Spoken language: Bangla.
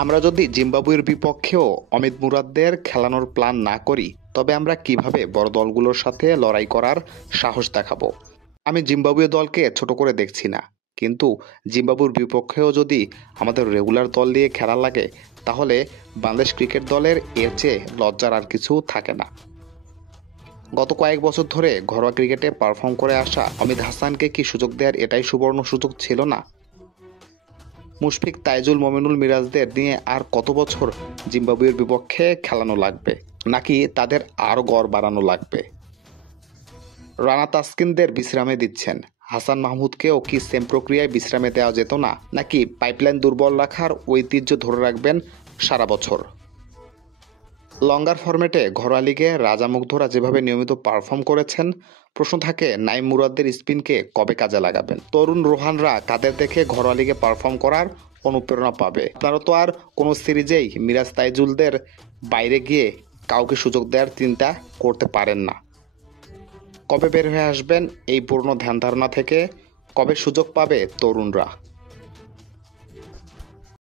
আমরা যদি জিম্বাবুয়ের বিপক্ষেও অমিত মুরাদদের খেলানোর প্ল্যান না করি, তবে আমরা কিভাবে বড় দলগুলোর সাথে লড়াই করার সাহস দেখাবো? আমি জিম্বাবুয়ে দলকে ছোট করে দেখছি না, কিন্তু জিম্বাবুয়ের বিপক্ষেও যদি আমাদের রেগুলার দল দিয়ে খেলা লাগে, তাহলে বাংলাদেশ ক্রিকেট দলের এর চেয়ে লজ্জার আর কিছু থাকে না। গত কয়েক বছর ধরে ঘরোয়া ক্রিকেটে পারফর্ম করে আসা অমিত হাসানকে কি সুযোগ দেওয়ার এটাই সুবর্ণ সুযোগ ছিল না? মুশফিক, তাইজুল, মমিনুল, মিরাজদের নিয়ে আর কত বছর জিম্বাবুয়ের বিপক্ষে খেলানো লাগবে? নাকি তাদের আরও গড় বাড়ানো লাগবে? রানা তাসকিনদের বিশ্রামে দিচ্ছেন, হাসান মাহমুদকেও কি সেম প্রক্রিয়ায় বিশ্রামে দেওয়া যেত না? নাকি পাইপলাইন দুর্বল রাখার ঐতিহ্য ধরে রাখবেন সারা বছর? লঙ্গার ফরম্যাটে ঘরোয়া লিগে রাজা মুগ্ধরা যেভাবে নিয়মিত পারফর্ম করেছেন, প্রশ্ন থাকে নাইম মুরাদদের স্পিনকে কবে কাজে লাগাবেন? তরুণ রোহানরা কাদের দেখে ঘরোয়া লিগে পারফর্ম করার অনুপ্রেরণা পাবে? আপনারা তো আর কোনো সিরিজেই মিরাজ, তাইজুলদের বাইরে গিয়ে কাউকে সুযোগ দেওয়ার চিন্তা করতে পারেন না। কবে বের হয়ে আসবেন এই পুরনো ধ্যান ধারণা থেকে? কবে সুযোগ পাবে তরুণরা?